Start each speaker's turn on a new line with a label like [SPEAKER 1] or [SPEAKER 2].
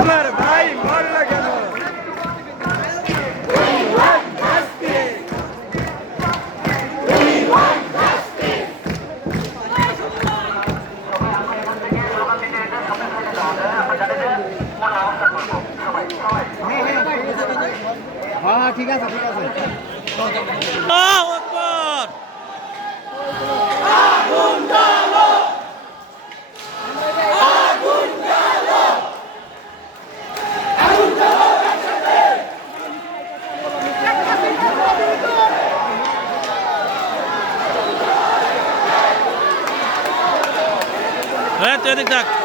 [SPEAKER 1] আমার ভাই মরল কেন?
[SPEAKER 2] হ্যাঁ ঠিক আছে ঠিক আছে।
[SPEAKER 3] হ্যাঁ তুই এদিক থাক।